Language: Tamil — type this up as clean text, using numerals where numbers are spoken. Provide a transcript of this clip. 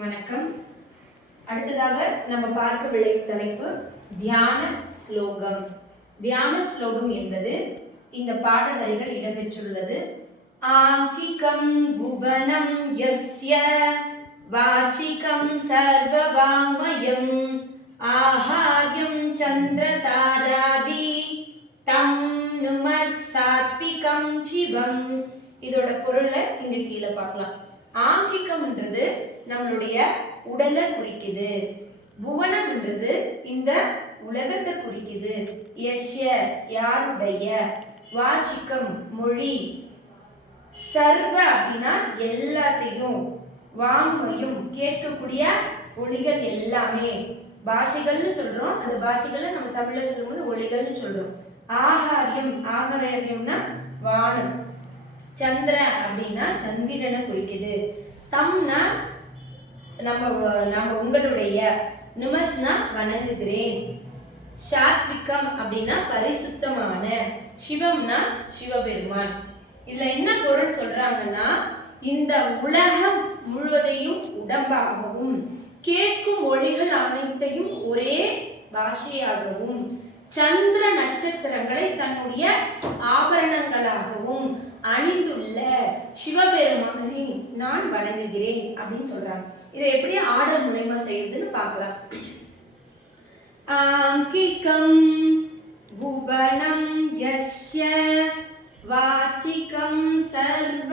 வணக்கம். அடுத்ததாக நம்ம பார்க்கவில்லை தலைப்பு தியான ஸ்லோகம். தியான ஸ்லோகம் என்பது இந்த பாடவரிகள் இடம்பெற்றுள்ளது. ஆங்கிகம் புவனம் யஸ்ய வாச்சிகம் சர்வவாமயம் ஆஹார்யம் சந்திரதாராதி தம் நுமஸ் சாத்விகம் சிவம். இதோட பொருளை இங்க கீழே பார்க்கலாம். ஆங்கிகம்ன்றது நம்மளுடைய உடலை குறிக்குது. புவனம்ன்றது இந்த உலகத்தை குறிக்குது. யஸ்ய யாருடைய, வாச்சிகம் மொழி, சர்வ அப்படின்னா எல்லாத்தையும், வாங்மையும் கேட்கக்கூடிய ஒளிகள் எல்லாமே, பாஷைகள்னு சொல்றோம். அந்த பாஷைகளை நம்ம தமிழ்ல சொல்லும்போது ஒளிகள்னு சொல்றோம். ஆகாரியம், ஆகாரியம்னா வானம். சந்திர அப்படின்னா சந்திரனை குறிக்குது. தம்னா நம்ம உங்களுடைய, நுமஸ்னா வணங்குகிறேன், சாத்விகம் அப்படின்னா பரிசுத்தமான, சிவம்னா சிவபெருமான். இதுல என்ன பொருள் சொல்றாங்கன்னா, இந்த உலகம் முழுவதையும் உடம்பாகவும் கேட்கும் ஒளிகள் அனைத்தையும் ஒரே பாஷையாகவும் சந்திர நட்சத்திரங்களை தன்னுடைய ஆபரணங்களாகவும் அணிந்துள்ள சிவபெருமானை நான் வணங்குகிறேன் அப்படின்னு சொல்றாங்க. இதை எப்படி ஆடல் மூலமா செய்யுதுன்னு பார்க்கலாம். ஆங்கிகம் புவனம் யஸ்ய வாச்சிகம் சர்வ